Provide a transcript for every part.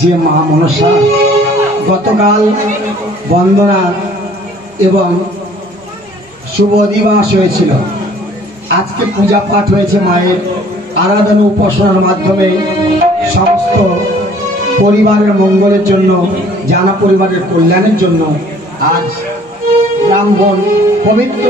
যে মা মনসা গতকাল বন্দনা এবং শুভ দিবস হয়েছিল, আজকে পূজা পাঠ হয়েছে। মায়ের আরাধনা উপাসনার মাধ্যমে সমস্ত পরিবারের মঙ্গলের জন্য, জানা পরিবারের কল্যাণের জন্য আজ ব্রাহ্মণ পবিত্র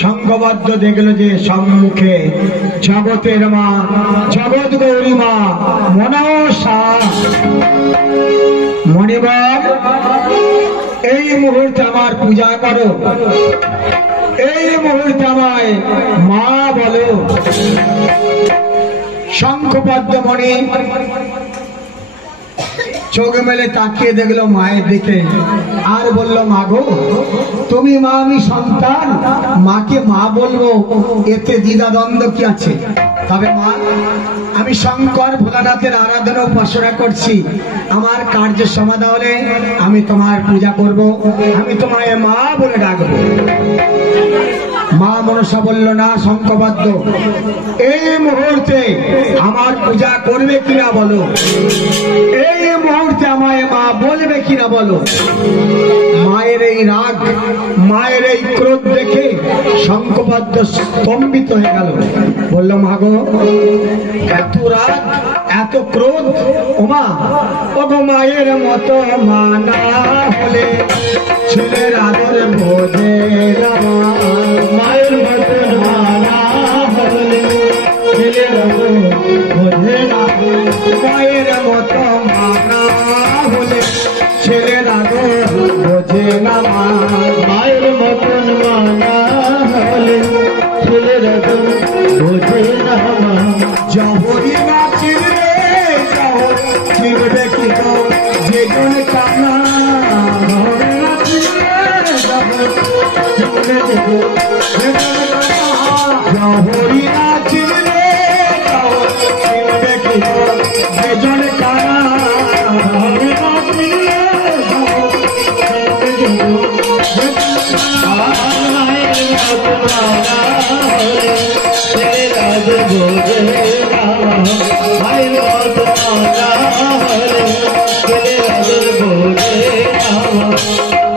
শঙ্খবদ্ধ দেখল যে সম্মুখে জগতের মা, জগৎ গৌরী মা মনসা। মণিবর, এই মুহূর্তে আমার পূজা করো, এই মুহূর্তে আমায় মা বলো। শঙ্খবদ্ধ মণি চোখ মেলে তাকিয়ে দেখলো মায়ের দিকে, আর বলল, মা গো তুমি মা, আমি সন্তান, মাকে মা বলবো, এতে দ্বিধাদ্বন্দ্ব কি আছে? তবে মা, আমি শঙ্কর ভোলানাথের আরাধনা উপাসনা করছি, আমার কার্য সমাধা হলে আমি তোমার পূজা করব, আমি তোমায় মা বলে ডাকবো। মা মনসা বলল, না শঙ্খবদ্ধ, এই মুহূর্তে আমার পূজা করবে কিনা বলো, এই মুহূর্তে আমায় মা বলবে কিনা বলো। মায়ের এই রাগ, মায়ের এই ক্রোধ দেখে শঙ্খবদ্ধ স্তম্ভিত হয়ে গেল। বলল, মা গো এত রাগ, এত ক্রোধ, ওমা ওগো মায়ের মতো মা না হলে ছেলের আদর বোঝে না, মায়ের মতো মা না হলে ছেলের আদর বোঝে না, মায়ের মতো মা না হলে ছেলের আদর বোঝে না, মায়ের মতন মা না হলে ছেলের আদর বোঝে না। জহরি না চিনবে, চিনবে কি তো যেজন কানা, জহরি না বেজনে কানা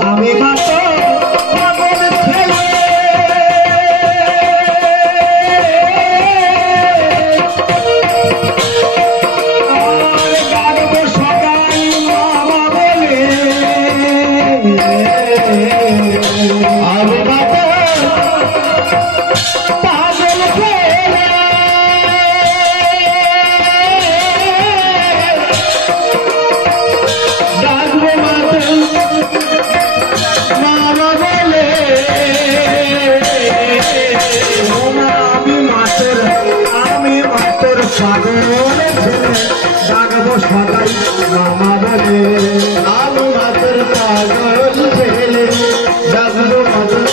আমি মাত্র ডাকবো সদাই মামা বলে আমি মাতর পাগল ছেলে ডাকবো মাতর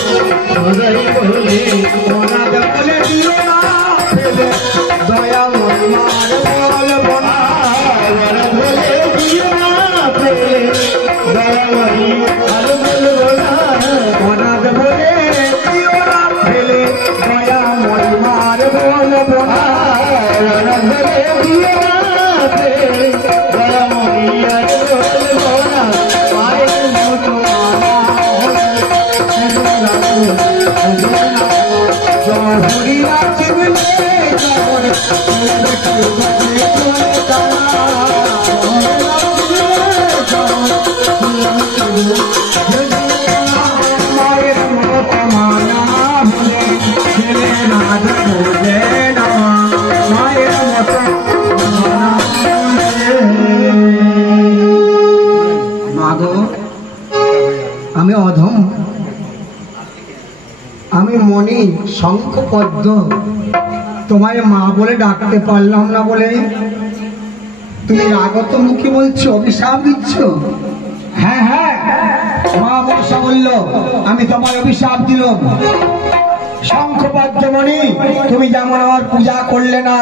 সদাই বলে ওনাদ বলে দিও না ফেলে দয়া মহিমার বলবো না বলে দিও না ফেলে দয়া মহিমার বলবো না ওনাদ বলে দিও না ফেলে দয়া মহিমার বলবো না বলে দিও না মায়ের মত মানা বলে ছেলে না বলে না মায়ের মত মাগো আমি অধম আমি মনি শঙ্খ পদ্ম তোমায় মা বলে ডাকতে পারলাম না বলে তুমি আগত মুখে বলছো অভিশাপ দিচ্ছ হ্যাঁ হ্যাঁ মা বর্ষা বলল আমি তোমার অভিশাপ দিলাম শঙ্খ পদ্মমণি তুমি যেমন আমার পূজা করলে না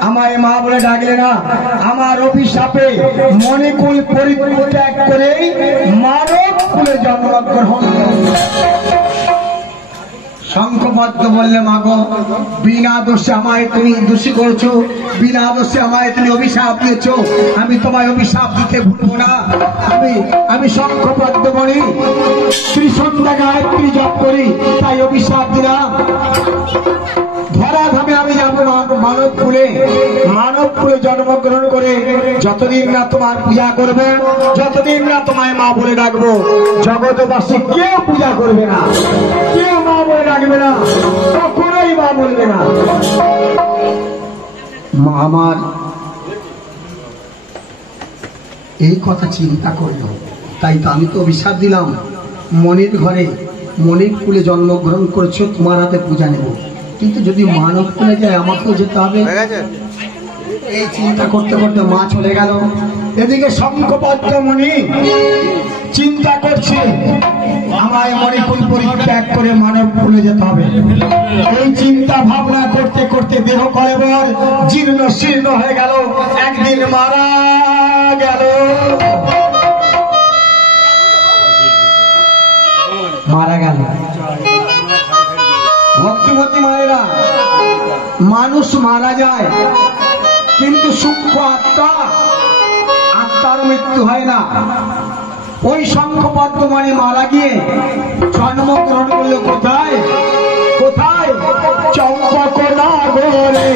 আমায় মা বলে ডাকলে না আমার অভিশাপে মণিকুল পরিত্যাগ করে মানব কুলে জন্মগ্রহণ শঙ্খ পদ্ম বললে মাগো বিনা দোষে আমায় তুমি দোষী করছো বিনা দোষে আমায় তুমি অভিশাপ দিয়েছো আমি তোমায় অভিশাপ দিতে ভুলবো না আমি শঙ্খ পদ্মমণি ত্রিসন্ধ্যা গায়ত্রী জপ করি তাই অভিশাপ দিলাম ধরাধামে আমি যাবো মানব কুলে জন্মগ্রহণ করে যতদিন না তোমার পূজা করবে যতদিন না তোমায় মা বলে ডাকবো জগৎবাসী কেউ পূজা করবে না কেউ মা বলে ডাকবে না কখনোই মা বলবে না মা আমার এই কথা চিন্তা করলো তাই তো আমি তো অভিশাপ দিলাম মনির ঘরে মনির কুলে জন্মগ্রহণ করছো তোমার হাতে পূজা নেব কিন্তু যদি মানব কুলে যায় আমাকেও যেতে হবে এই চিন্তা করতে করতে মা চলে গেল এদিকে শঙ্খ পদ্মমণি চিন্তা করছে আমায় মণিকুল পরিত্যাগ করে মানব কুলে যেতে হবে এই চিন্তা ভাবনা করতে করতে দেহ কলেবর জীর্ণ শীর্ণ হয়ে গেল একদিন মারা গেল ভক্তিমতী মায়েরা মানুষ মারা যায় কিন্তু সূক্ষ্ম আত্মার মৃত্যু হয় না ওই শঙ্খ পদ্মমণি মারা গিয়ে জন্মগ্রহণ করলো কোথায় কোথায় চম্পক নগরে